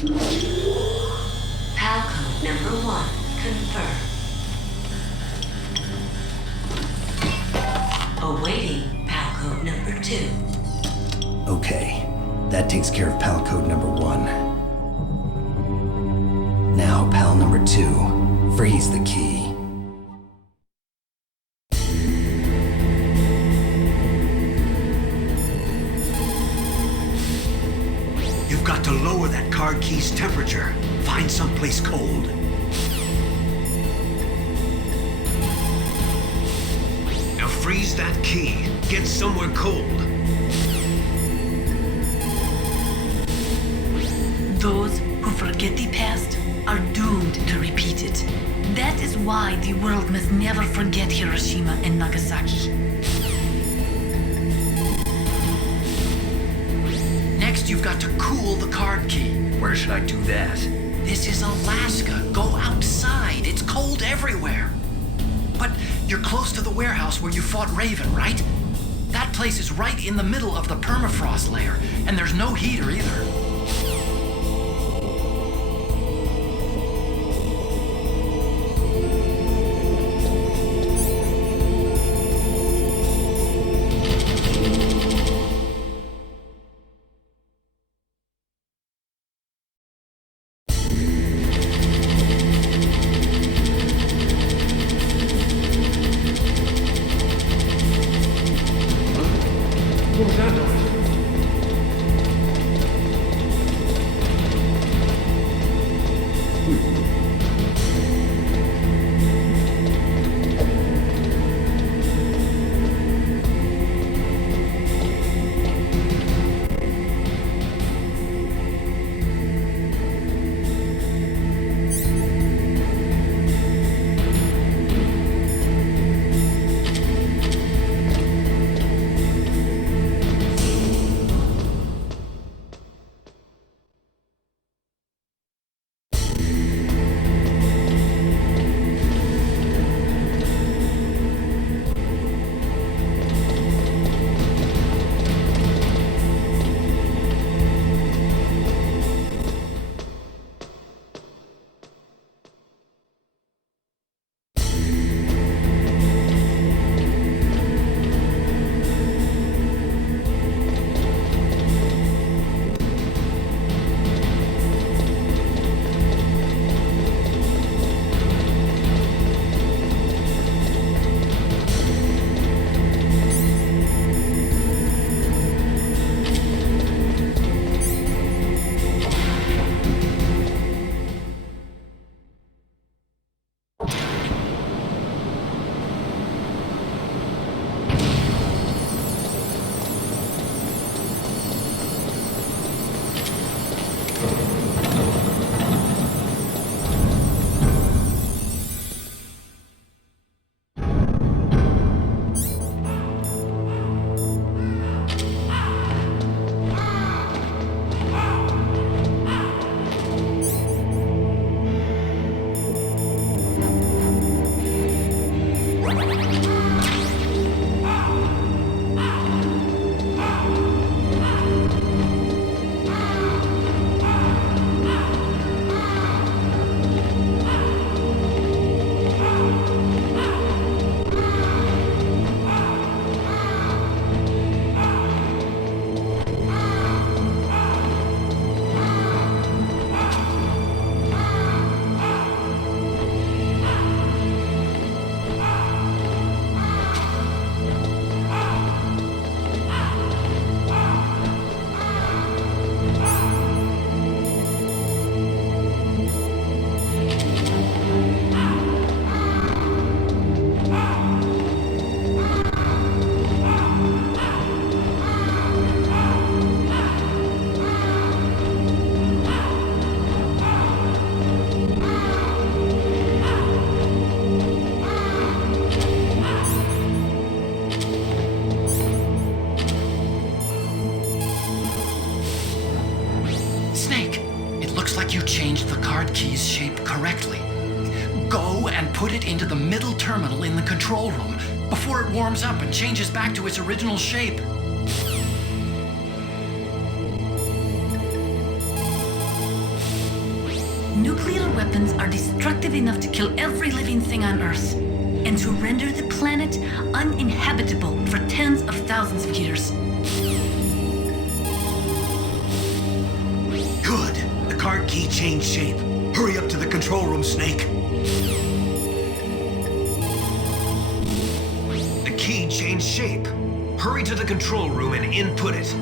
PAL code number 1 confirmed. Awaiting PAL code number 2. Okay, that takes care of PAL code number 1. Now PAL number 2. Freeze the key. You've got to lower that card key's temperature. Find someplace cold. Now freeze that key. Get somewhere cold. Those who forget the past are doomed to repeat it. That is why the world must never forget Hiroshima and Nagasaki. Next, you've got to cool the card key. Where should I do that? This is Alaska. Go outside. It's cold everywhere. But you're close to the warehouse where you fought Raven, right? That place is right in the middle of the permafrost layer, and there's no heater either. What was that noise? key's shape correctly. Go and put it into the middle terminal in the control room before it warms up and changes back to its original shape. nuclear weapons are destructive enough to kill every living thing on Earth, and to render the planet uninhabitable for tens of thousands of years. Good. The card key changed shape. Hurry up to the control room, Snake. The key changed shape. Hurry to the control room and input it.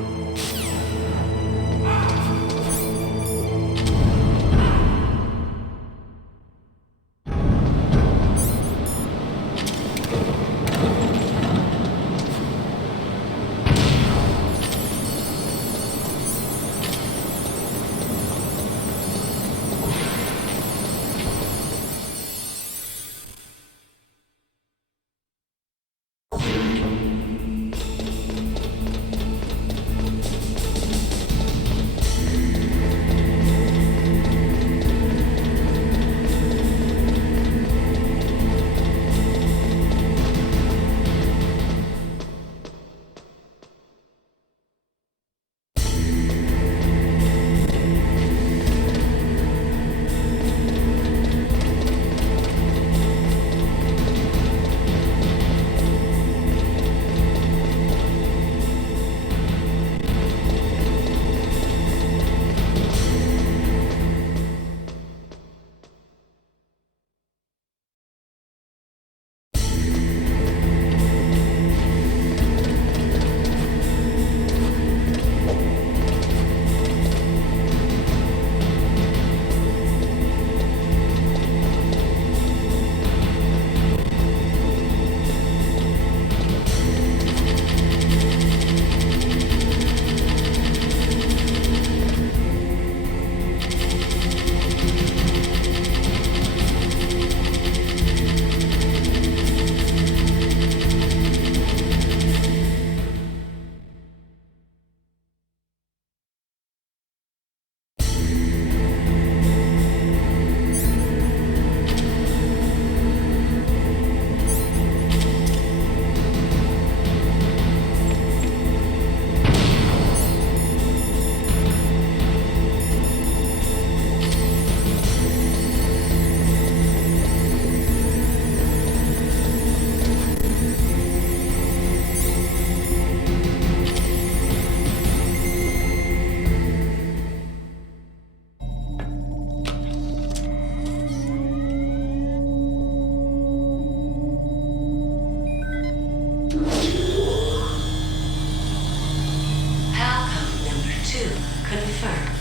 Confirmed.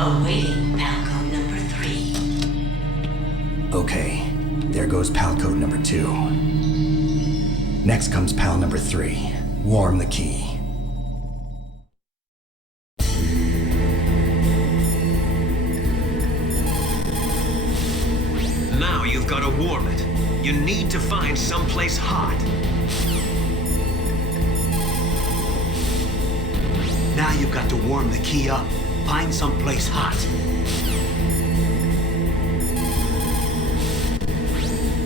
Awaiting Palco number 3. Okay, there goes pal code number 2. Next comes pal number 3. Warm the key. Now you've got to warm it. You need to find someplace hot. Now you've got to warm the key up. Find someplace hot.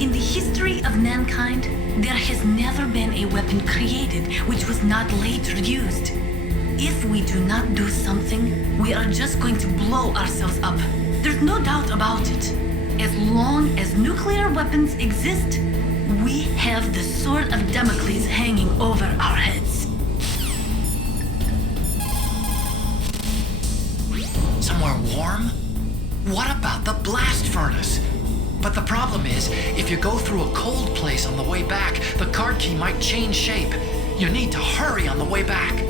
In the history of mankind, there has never been a weapon created which was not later used. If we do not do something, we are just going to blow ourselves up. There's no doubt about it. As long as nuclear weapons exist, we have the sword of Damocles hanging over our heads. Somewhere warm? What about the blast furnace? But the problem is, if you go through a cold place on the way back, the card key might change shape. You need to hurry on the way back.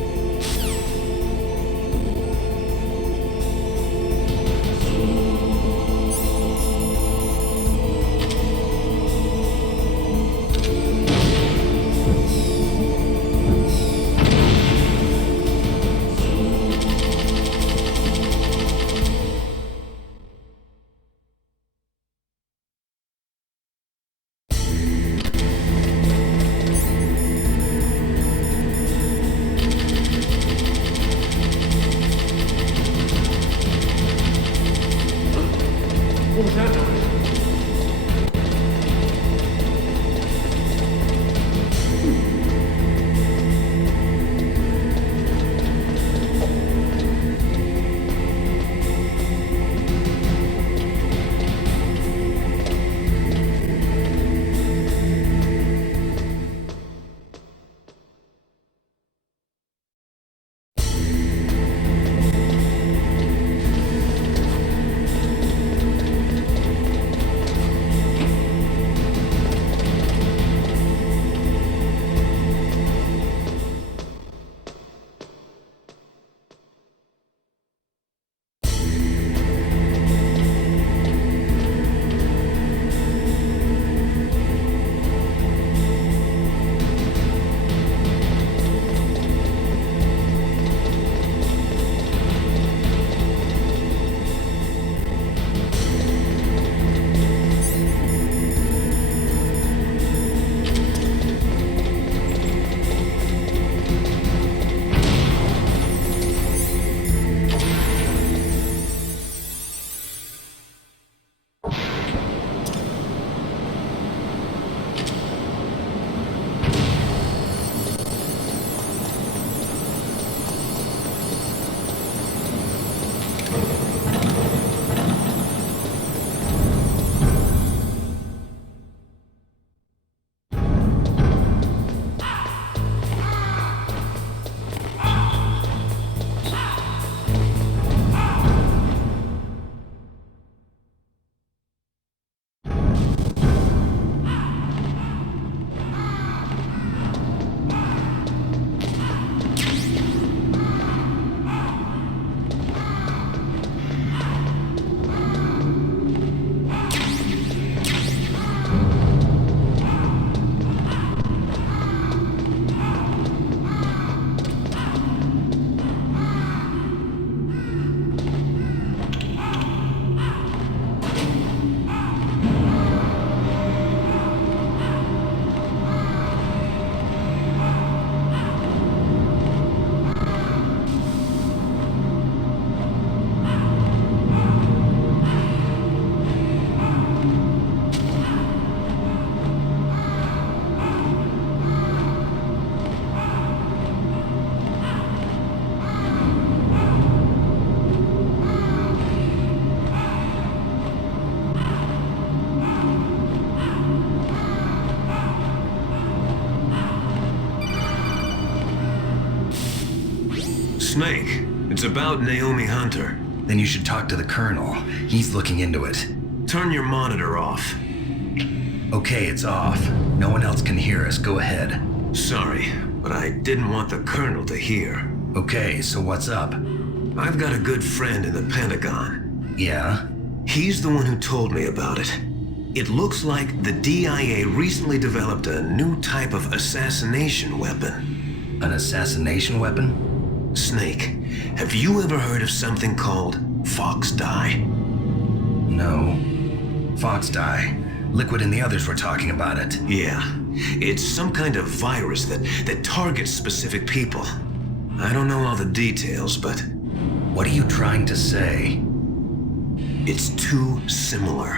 Snake, it's about Naomi Hunter. Then you should talk to the Colonel. He's looking into it. Turn your monitor off. Okay, it's off. No one else can hear us. Go ahead. Sorry, but I didn't want the Colonel to hear. Okay, so what's up? I've got a good friend in the Pentagon. Yeah? He's the one who told me about it. It looks like the DIA recently developed a new type of assassination weapon. An assassination weapon? Snake, have you ever heard of something called Fox Dye? No. Fox dye. Liquid and the others were talking about it. Yeah, it's some kind of virus that targets specific people. I don't know all the details, but What are you trying to say? it's too similar.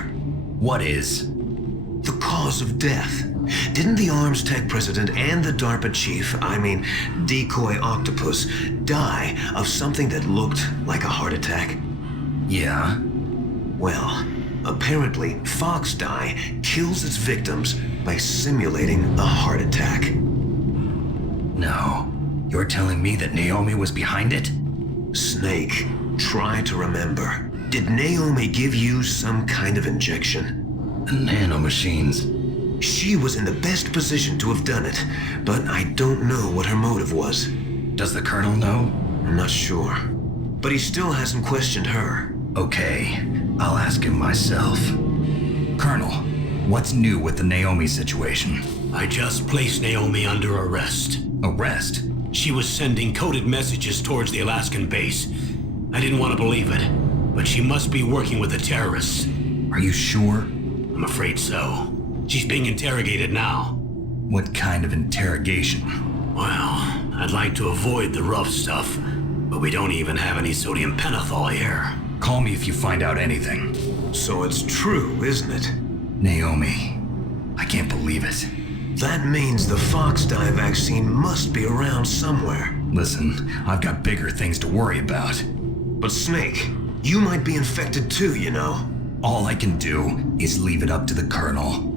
What is? The cause of death. Didn't the Arms Tech president and the DARPA chief, Decoy Octopus, die of something that looked like a heart attack? Yeah? Well, apparently Fox Dye kills its victims by simulating a heart attack. No. You're telling me that Naomi was behind it? Snake, try to remember. Did Naomi give you some kind of injection? The nanomachines. She was in the best position to have done it, but I don't know what her motive was. Does the Colonel know? I'm not sure. But he still hasn't questioned her. Okay, I'll ask him myself. Colonel, what's new with the Naomi situation? I just placed Naomi under arrest. Arrest? She was sending coded messages towards the Alaskan base. I didn't want to believe it, but she must be working with the terrorists. Are you sure? I'm afraid so. She's being interrogated now. What kind of interrogation? Well, I'd like to avoid the rough stuff, but we don't even have any sodium pentothal here. Call me if you find out anything. So it's true, isn't it? Naomi, I can't believe it. That means the Fox Dye vaccine must be around somewhere. Listen, I've got bigger things to worry about. But Snake, you might be infected too, you know. All I can do is leave it up to the Colonel.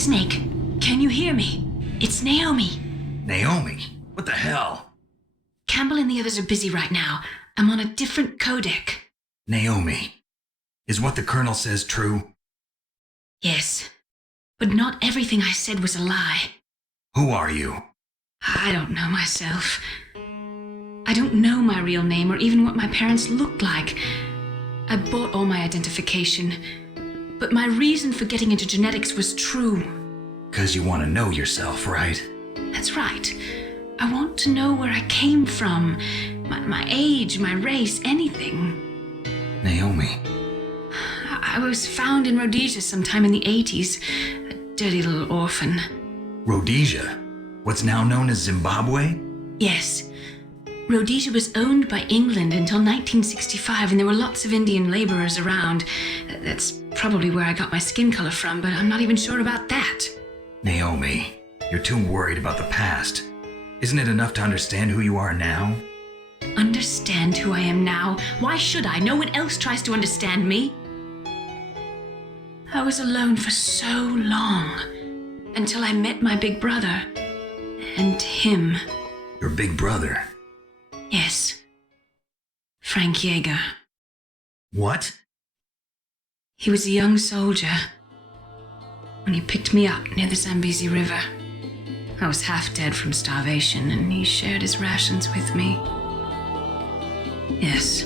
Snake, can you hear me? It's Naomi. Naomi? What the hell? Campbell and the others are busy right now. I'm on a different codec. Naomi, is what the Colonel says true? Yes, but not everything I said was a lie. Who are you? I don't know myself. I don't know my real name or even what my parents looked like. I bought all my identification, but my reason for getting into genetics was true. 'Cause you want to know yourself, right? That's right. I want to know where I came from, my age, my race, anything. Naomi. I was found in Rhodesia sometime in the 80s, a dirty little orphan. Rhodesia? What's now known as Zimbabwe? Yes. Rhodesia was owned by England until 1965, and there were lots of Indian laborers around. That's probably where I got my skin color from, but I'm not even sure about that. Naomi, you're too worried about the past. Isn't it enough to understand who you are now? Understand who I am now? Why should I? No one else tries to understand me. I was alone for so long, until I met my big brother. And him. Your big brother? Yes. Frank Yeager. What? He was a young soldier when he picked me up near the Zambezi River. I was half dead from starvation, and he shared his rations with me. Yes,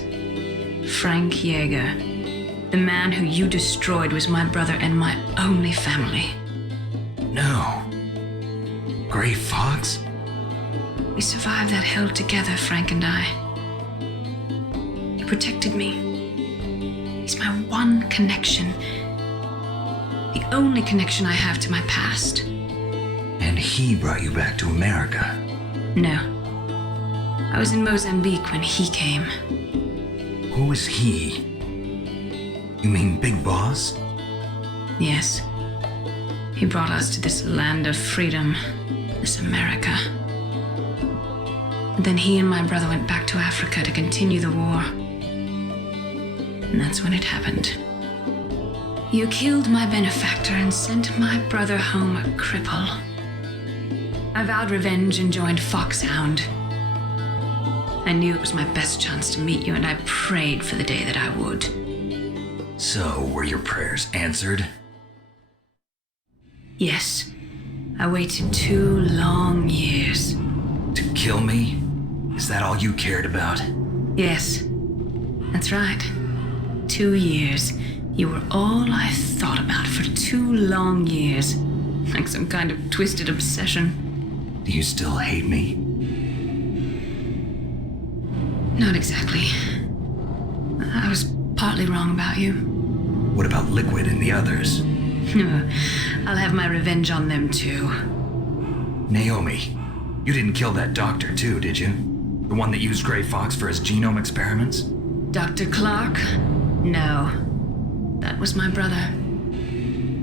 Frank Yeager. The man who you destroyed was my brother and my only family. No. Gray Fox? We survived that hell together, Frank and I. He protected me. He's my one connection. The only connection I have to my past. And he brought you back to America? No. I was in Mozambique when he came. Who is he? You mean Big Boss? Yes. He brought us to this land of freedom, this America. Then he and my brother went back to Africa to continue the war. And that's when it happened. You killed my benefactor and sent my brother home a cripple. I vowed revenge and joined Foxhound. I knew it was my best chance to meet you, and I prayed for the day that I would. So, were your prayers answered? Yes. I waited 2 long years. To kill me? Is that all you cared about? Yes. That's right. 2 years. You were all I thought about for 2 long years. Like some kind of twisted obsession. Do you still hate me? Not exactly. I was partly wrong about you. What about Liquid and the others? I'll have my revenge on them too. Naomi, you didn't kill that doctor too, did you? The one that used Gray Fox for his genome experiments? Dr. Clark? No. That was my brother.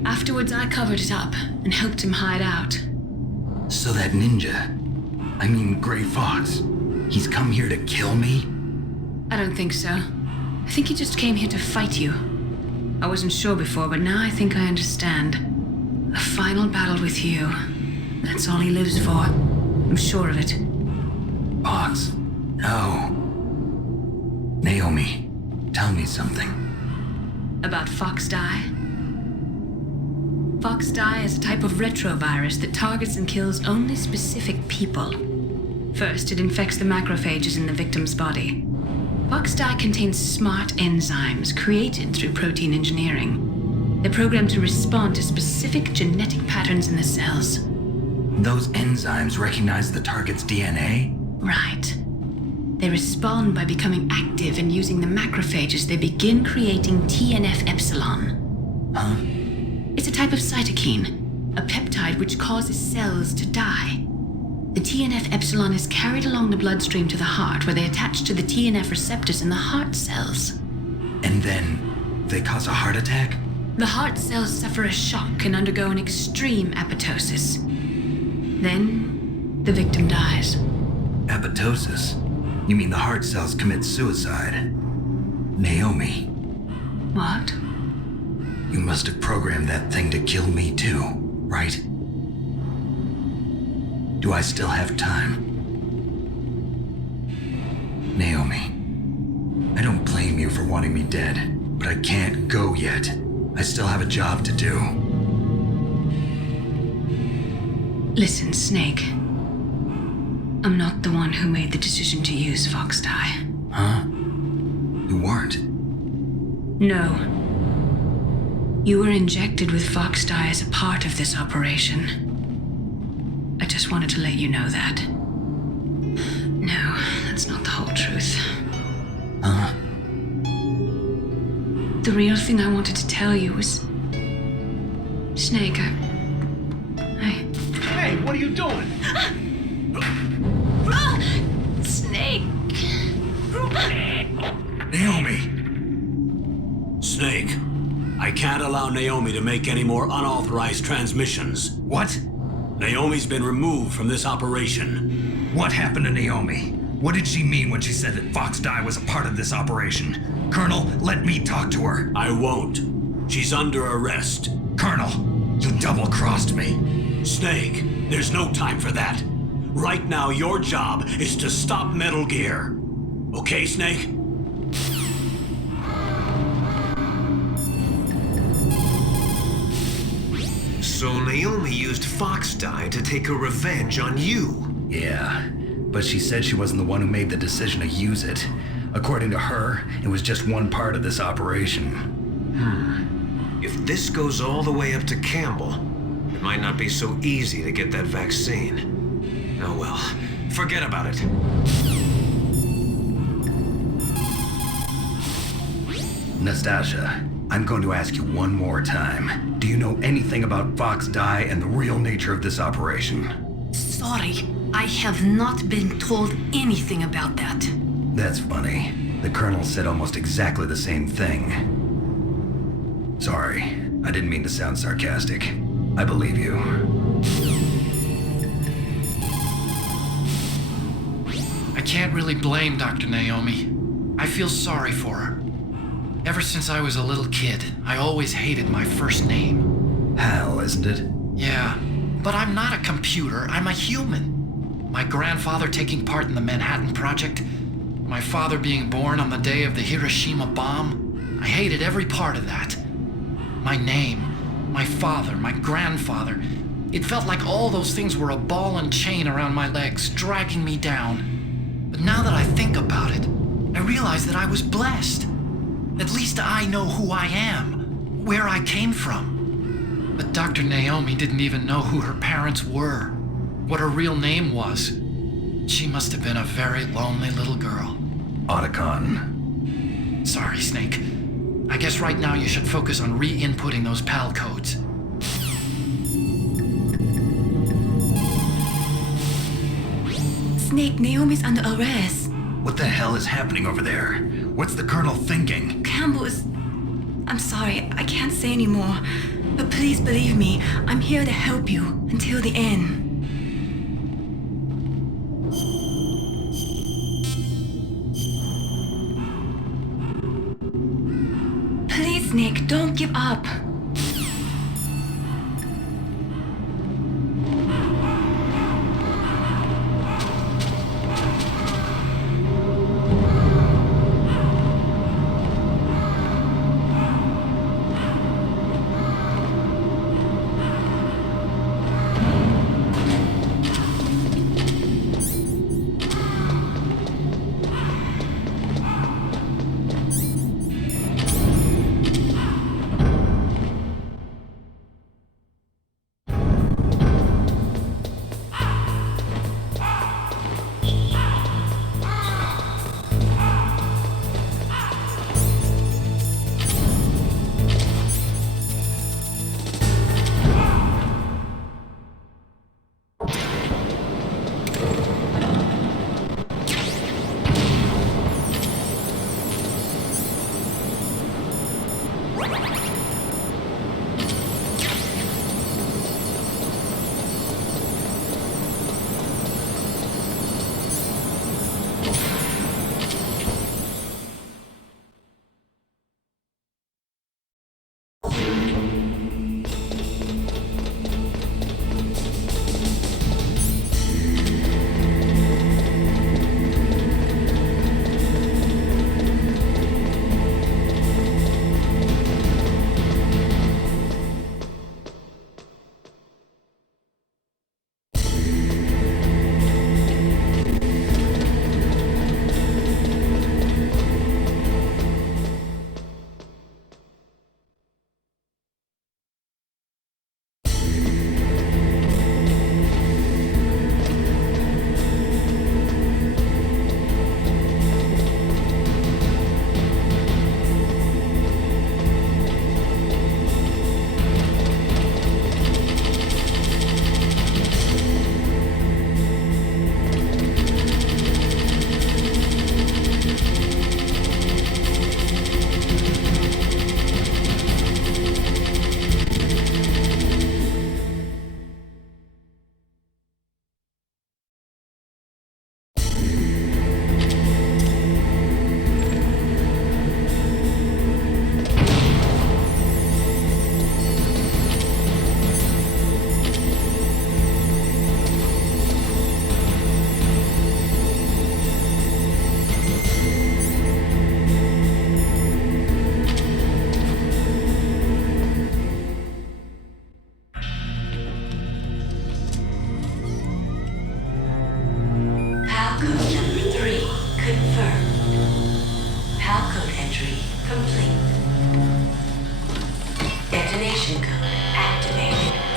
Afterwards, I covered it up and helped him hide out. So that ninja, I mean Gray Fox, he's come here to kill me? I don't think so. I think he just came here to fight you. I wasn't sure before, but now I think I understand. A final battle with you. That's all he lives for. I'm sure of it. Fox? No. Naomi, tell me something. About Foxdie? Foxdie is a type of retrovirus that targets and kills only specific people. First, it infects the macrophages in the victim's body. Foxdie contains smart enzymes created through protein engineering. They're programmed to respond to specific genetic patterns in the cells. Those enzymes recognize the target's DNA? Right. They respond by becoming active and using the macrophages. They begin creating TNF-epsilon. Huh? It's a type of cytokine, a peptide which causes cells to die. The TNF-epsilon is carried along the bloodstream to the heart, where they attach to the TNF receptors in the heart cells. And then they cause a heart attack? The heart cells suffer a shock and undergo an extreme apoptosis. Then, the victim dies. Apoptosis? You mean the heart cells commit suicide? Naomi, What? you must have programmed that thing to kill me too, right? Do I still have time? Naomi, I don't blame you for wanting me dead, but I can't go yet. I still have a job to do. Listen, Snake. I'm not the one who made the decision to use Fox Dye. Huh? You weren't? No. You were injected with Fox Dye as a part of this operation. I just wanted to let you know that. No, that's not the whole truth. Huh? The real thing I wanted to tell you was... Snake, I... Hey, what are you doing? Snake! Naomi! Snake, I can't allow Naomi to make any more unauthorized transmissions. What? Naomi's been removed from this operation. What happened to Naomi? What did she mean when she said that Fox Dye was a part of this operation? Colonel, let me talk to her. I won't. She's under arrest. Colonel, you double-crossed me. Snake, there's no time for that. Right now, your job is to stop Metal Gear. Okay, Snake? So Naomi used Fox Dye to take her revenge on you. Yeah, but she said she wasn't the one who made the decision to use it. According to her, it was just one part of this operation. If this goes all the way up to Campbell, it might not be so easy to get that vaccine. Oh well, forget about it. Nastasia, I'm going to ask you one more time. Do you know anything about Fox Dye and the real nature of this operation? Sorry, I have not been told anything about that. That's funny. The Colonel said almost exactly the same thing. Sorry, I didn't mean to sound sarcastic. I believe you. I can't really blame Dr. Naomi. I feel sorry for her. Ever since I was a little kid, I always hated my first name. Hal, isn't it? Yeah, but I'm not a computer, I'm a human. My grandfather taking part in the Manhattan Project, my father being born on the day of the Hiroshima bomb. I hated every part of that. My name, my father, my grandfather. It felt like all those things were a ball and chain around my legs, dragging me down. But now that I think about it, I realize that I was blessed. At least I know who I am, where I came from. But Dr. Naomi didn't even know who her parents were, what her real name was. She must have been a very lonely little girl. Otacon. Sorry, Snake. I guess right now you should focus on re-inputting those PAL codes. Snake, Naomi's under arrest. What the hell is happening over there? What's the Colonel thinking? Campbell is... I'm sorry, I can't say anymore. But please believe me, I'm here to help you until the end. Please, Snake, don't give up.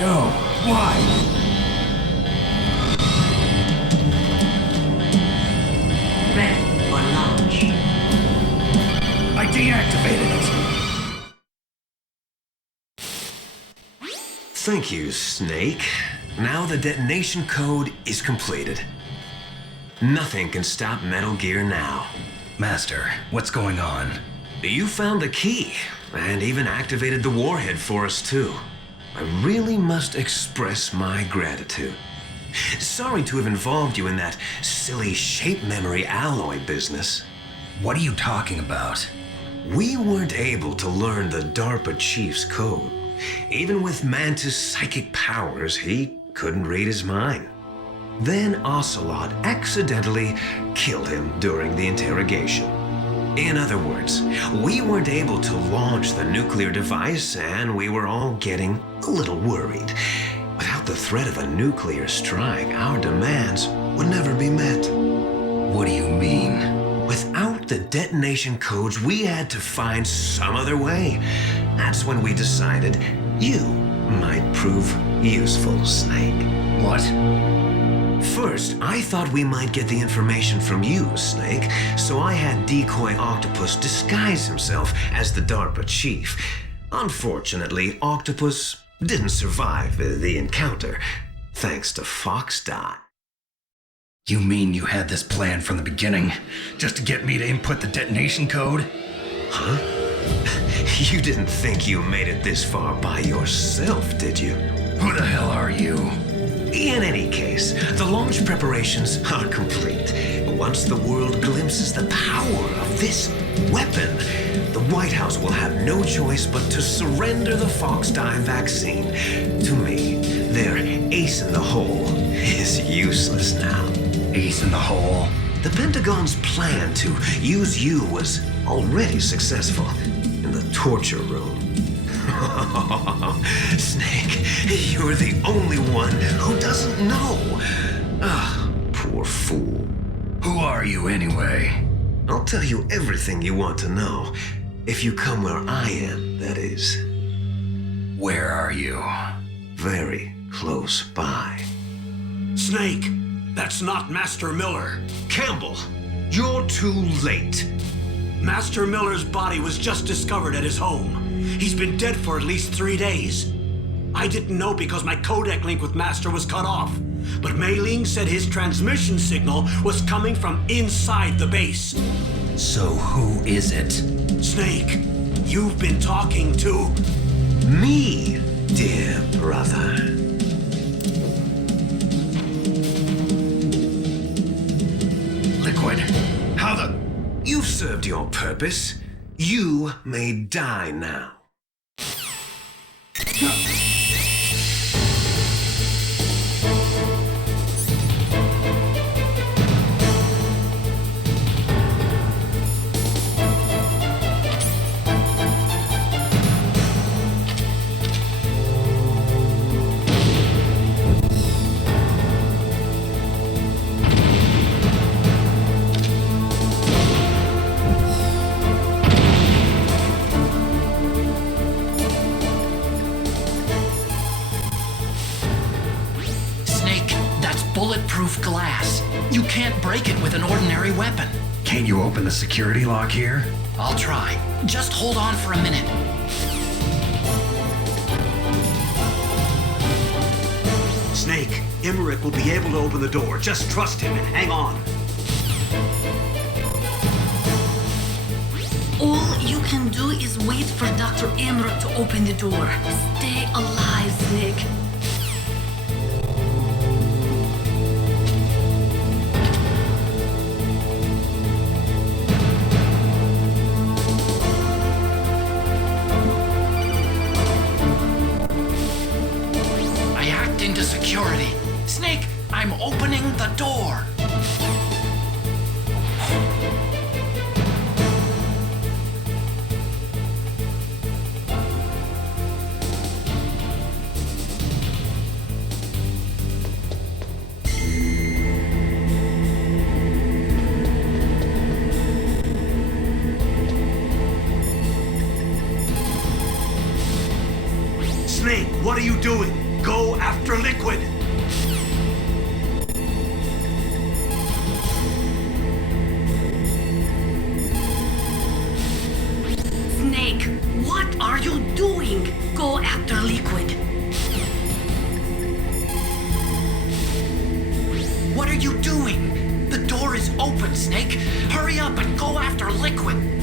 No. Why? Ready for launch. I deactivated it. Thank you, Snake. Now the detonation code is completed. Nothing can stop Metal Gear now. Master, what's going on? You found the key, and even activated the warhead for us too. I really must express my gratitude. Sorry to have involved you in that silly shape memory alloy business. What are you talking about? We weren't able to learn the DARPA chief's code. Even with Mantis' psychic powers, he couldn't read his mind. Then Ocelot accidentally killed him during the interrogation. In other words, we weren't able to launch the nuclear device, and we were all getting a little worried. Without the threat of a nuclear strike, our demands would never be met. What do you mean? Without the detonation codes, we had to find some other way. That's when we decided you might prove useful, Snake. What? First, I thought we might get the information from you, Snake, so I had Decoy Octopus disguise himself as the DARPA chief. Unfortunately, Octopus didn't survive the encounter, thanks to Foxdot. You mean you had this plan from the beginning, just to get me to input the detonation code? Huh? You didn't think you made it this far by yourself, did you? Who the hell are you? In any case, the launch preparations are complete. Once the world glimpses the power of this weapon, the White House will have no choice but to surrender the Foxdie vaccine to me. Their ace in the hole is useless now. Ace in the hole? The Pentagon's plan to use you was already successful in the torture room. Snake, you're the only one who doesn't know. Ah, poor fool. Who are you anyway? I'll tell you everything you want to know. If you come where I am, that is. Where are you? Very close by. Snake, that's not Master Miller. Campbell, you're too late. Master Miller's body was just discovered at his home. He's been dead for at least 3 days. I didn't know because my codec link with Master was cut off. But Mei Ling said his transmission signal was coming from inside the base. So who is it? Snake, you've been talking to... Me, dear brother. Liquid. How the... You've served your purpose. You may die now. Bulletproof glass. You can't break it with an ordinary weapon. Can't you open the security lock here? I'll try. Just hold on for a minute. Snake, Emmerich will be able to open the door. Just trust him and hang on. All you can do is wait for Dr. Emmerich to open the door. Stay alive, Snake. Security. Snake, I'm opening the door. Snake, what are you doing? Go after Liquid! Snake, what are you doing? Go after Liquid. What are you doing? The door is open, Snake. Hurry up and go after Liquid.